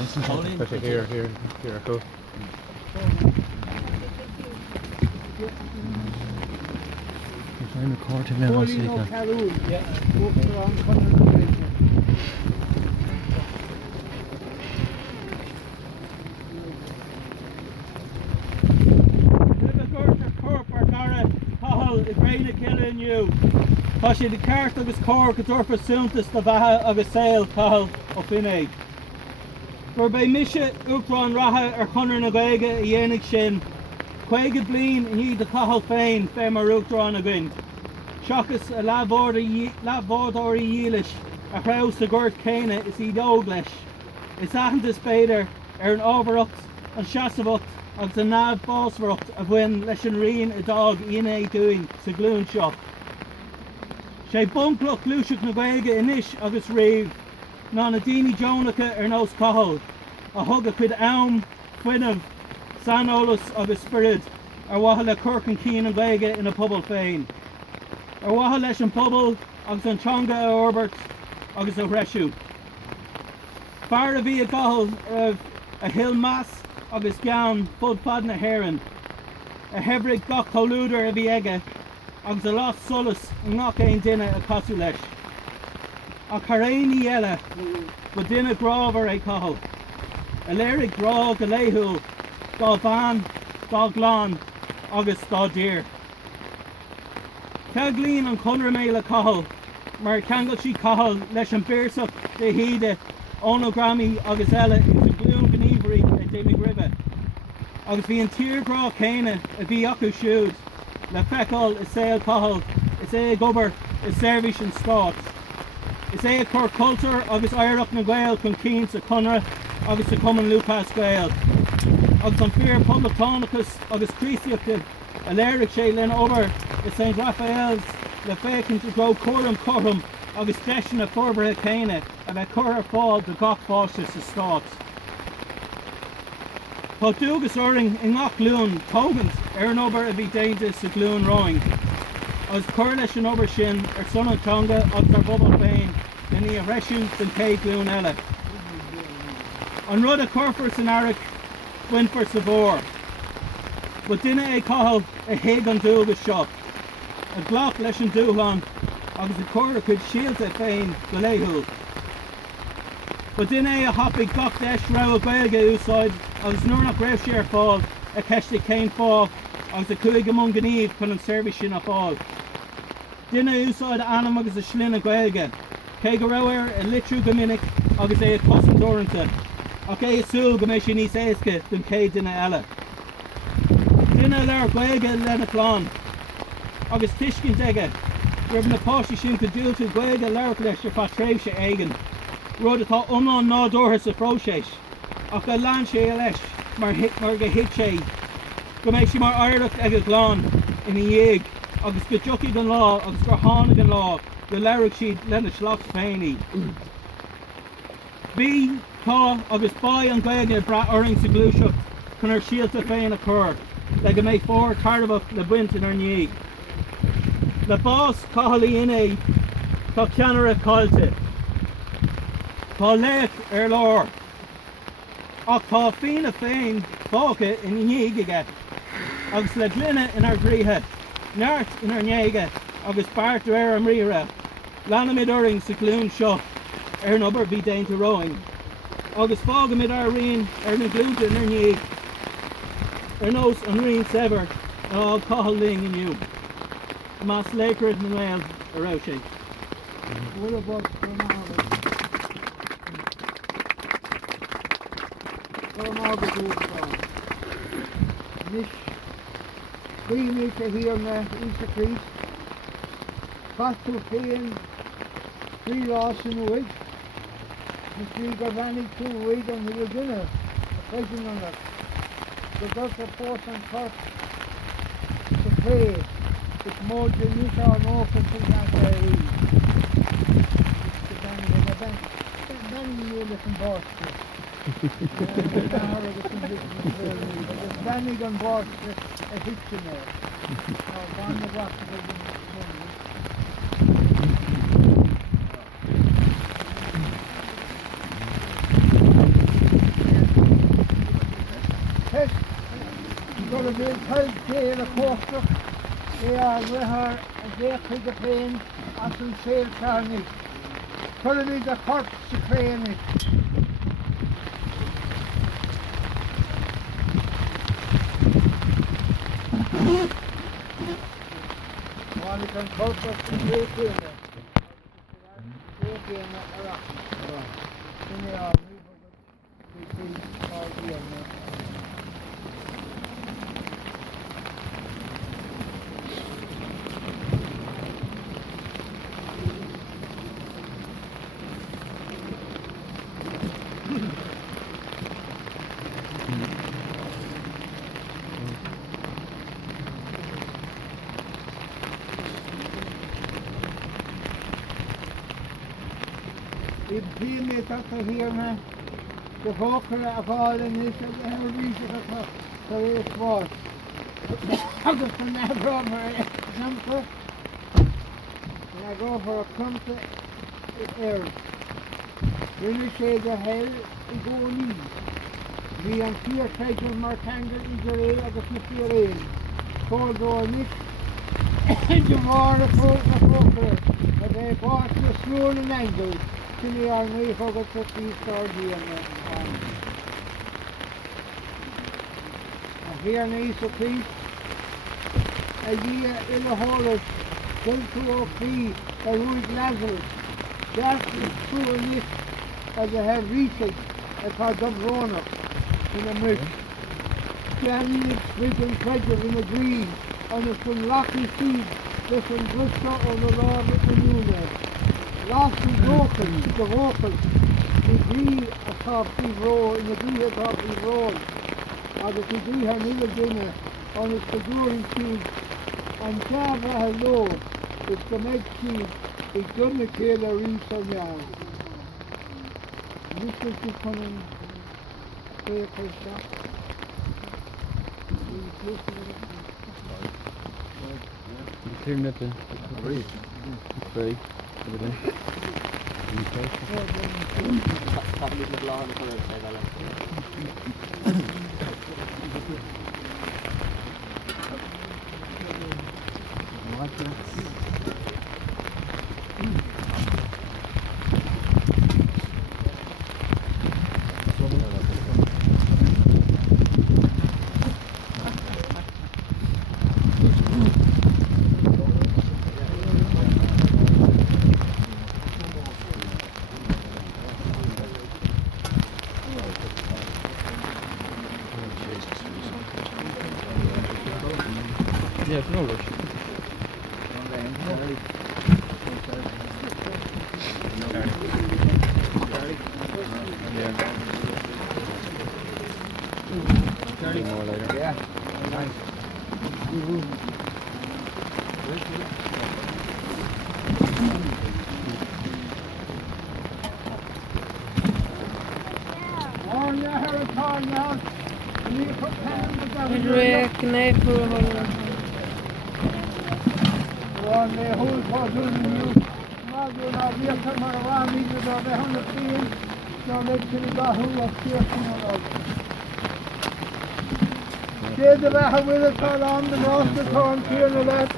Especially here I go. I'm recording now, so you can. Cathal is Gaeilge killing you. Tá the cart agus cór go dúrfa súntas do bheithe agus saoil Cathal ó Feinneadha. Gur bé mise uachtaran ratha Conradh na Gaeilge I dhéanamh sin. 50 bliain hí de Cathal féin fé mar uachtaran a gcuint. Seachas a leabhádóirí dhílis a chrabh sa gcuirt céine is iad óg leis. Is aitheantas beidir an ábhareacht an seasamhacht agus an náb básmhareacht a bhain leis an rion a dag ina dúin sa glún seo. Sé bunklach lúiseach na Gaeilge inis agus riamh ná na daoine Jonacha nós Cathal a thug a chud am, fuinneamh, sanolalas agus spirid ar watha le curcan cían an Gaeilge ina pobal féin. Ar watha leis an pobal agus an teanga a orbert agus a hreisiú. Fear a bhí a Cathal a hill mass agus gan fud fad na hÉireann. A hebrig gach choulúdar a bhí aige agus a lá solas ngach éon duine a casú leis. A charéní eile go duine grábhar é Cathal. A léirigh grá go léithúil dá bhean, dá gláán agus dá dír. Ceag líon an Conradh mé le Cathal mar ceangail sí Cathal leis an bírsach de híide ónogramí agus eile in sa glún gníomhairí a déimi gribbe. Agus bhí an tíorgrá céine a bhí acu siúd le feicáil is saoil Cathal is é gobar is seirbhís an Stát. Is é a chur cultúr agus éireacht na Gael chun cín sa Conradh agus sa Cumann Lúpas Gael. Agus an fear poblachtánicus agus críochta a léirigh sé len obair is St. Raphael's le fécinn to go chum agus deis na forbethe céine a bheith chur ar fáil do gach fáiste sa Stát. Tá dúgus uirling I ngach glún tógans ar an obair a bhí déanta sa glún roing. Agus chuir leis an obair sin ar sonantanga agus ar bobal féin den í a hreisiú den cé glún eile. An rud a churfar san airc winfar sa bhór. Ba duine é Cathal a héag an dúgus seo. A ghlach leis an dúchán agus a chur a chud síalta féin go léithúil. Ba duine é a hapig gach deis rá a Gaeilge úsáid agus nuair nach raibh sé ar fáil a ceiste céin fág agus a chuig among gníomh chun an seirbhís sin a fáil. Duine úsáid anam agus a slin a Gaeilge. Cé go raibh a litrú go minic agus é a cosan doranta. Ach é súil go méid sin níos éasca don cé duine eile. Duine leir Gaeilge lena plán. Agus tuiscint aige, raibh na páiste sin go dúiltú Gaeilge leir leis ar fas tréimh sé éigean. Rud atá ionán nádúrtha sa phróisis. Ach go lean sé leis mar go hit sé. Go méid sé mar éireacht ag a gláán ina dhéag agus go dtiocfaidh an lá agus gur tháinig an lá go leirigh siad lena sleacht féinní. Bhí tá agus ba an Gaeilge bra oring sa glúiseacht chun ar síalta féin a chur le go méid fór tarbhach le buint in ar níag. Le bás Cathal é tá ceanara cáilte. Tá léach ar lár. Ach tá fína féin fácha in níige agus le glunne in ar gríthe, neart in ar néige agus bart ar am rire. Leanamid uring sa glún seo ar an obair bhí déanta roing. Agus fágamid ar rion ar na glúte in ar níag. Ar nós an rion sever á Cathal ling inniu. Más léicrid na léal a raibh sé. Nis Queenie to hear me Easter Priest. Pastor Féin, 3 loss in a week. This week I've only 2 weeks and we were dinner. A fighting on it. The doctor force and cut to pay. It's more than you saw more for things like that. Then you listen boss. Danny on board a hitchin there. Van the rock the big help there, the coaster. They are with her and they take the pain as some sail carnage. Put me the corpse to crane it. One can corpse to break in it. Break in it. In the arm, we see all the end. If he made that to hear me, the vocal of all in this and the reason of the it was. I was from that rubber example. And I go for a comfort air. When we say the hell, we go in. We on clear treasure martangle is the ray of the 50 rain. Cold on it. And you more the vocal. But they bought the slow and angle. Actually, I'm way forgot to see story and here in East of Peace, a year in the Horus, 1203, a Oråid Lazarus. That's true in this, as I have researched, I called Dubrona in the mist. Standing its frequent treasure in the green, on the some rocky seas, there's some glister on the Lord of the New. Lost the vocal, the degree of top roll, in the degree of top roll, or the degree of middle dinner, on its figuring sheet, and Java hello, it's the med sheet, it's done the killer in some yarn. This is the coming fair question. Clear net, Sorry. Yeah, no rush. Yeah. More later. Yeah, nice. Oh, yeah, här är Conradh. Ni får pengar. Räkna på hålla. Och det håll på hunden nu. Madorna vet att man var med då det har fel. Så det skulle bara hålla steken och det var han ville tala om den rasen ta en till och det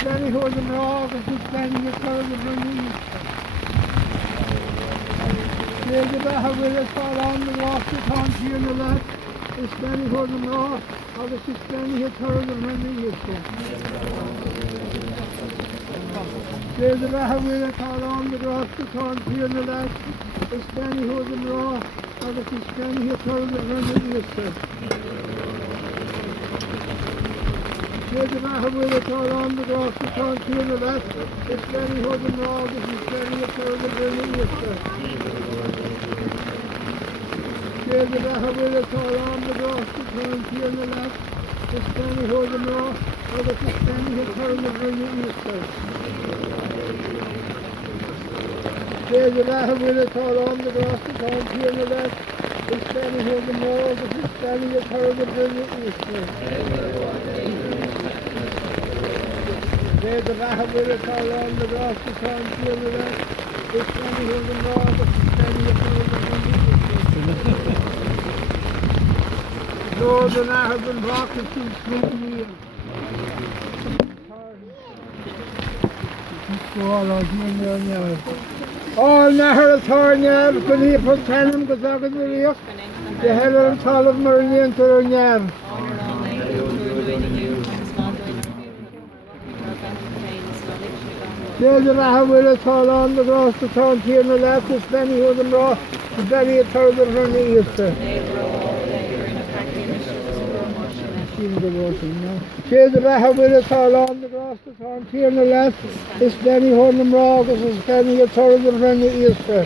spänning hos dem av och så spänning tar det från i. Det var han ville tala om den rasen ta en till och det spänning hos dem av och så spänning tar det från i. Det var han ville tala om den rasen ta en till och det spänning hos dem av och så spänning tar det från i. Det var han ville tala om det var så ta en till och lätt. Det spänning hos dem av och så spänning tar det från i. Det var han ville tala om det var så ta en till och lätt. Det spänning hos dem av och så spänning tar det från i. Det var han ville tala om det var så ta en till och lätt. Det spänning hos dem av och så spänning tar det från i. Det var han ville tala om det var så ta en till och lätt. Det spänning hos dem av och så spänning tar det från i. road and I have been walking since 20 years. Oh, nahar a tarniar, can he put tenham goes out in the rear? The heller and tall of Marion to her nyar. There's a raha will a tall on the grass to turn here on the left, it's Benny who them raw, it's Benny a third of her knee is there. There's a raha will a tall on the grass to turn here on the left, it's Benny who them raw, it's Benny a third of her knee is there.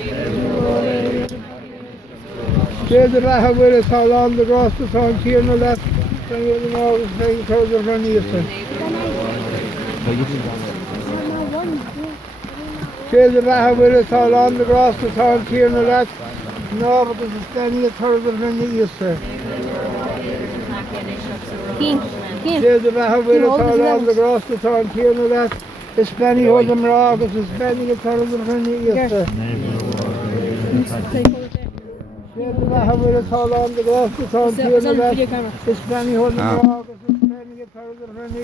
There's a raha will a tall on the grass to turn here on the left, Benny who them raw, it's Benny a third of her knee is there. There's a raha will a tall on the grass to turn here on the left, no, but it's Benny a third of her knee is there. There's a raha will a tall on the grass to turn here on the left, it's Benny who them raw, it's Benny a third of her knee is there. There's a raha will a tall on the grass to turn here on the left, it's Benny who them raw, it's Benny a third of her knee.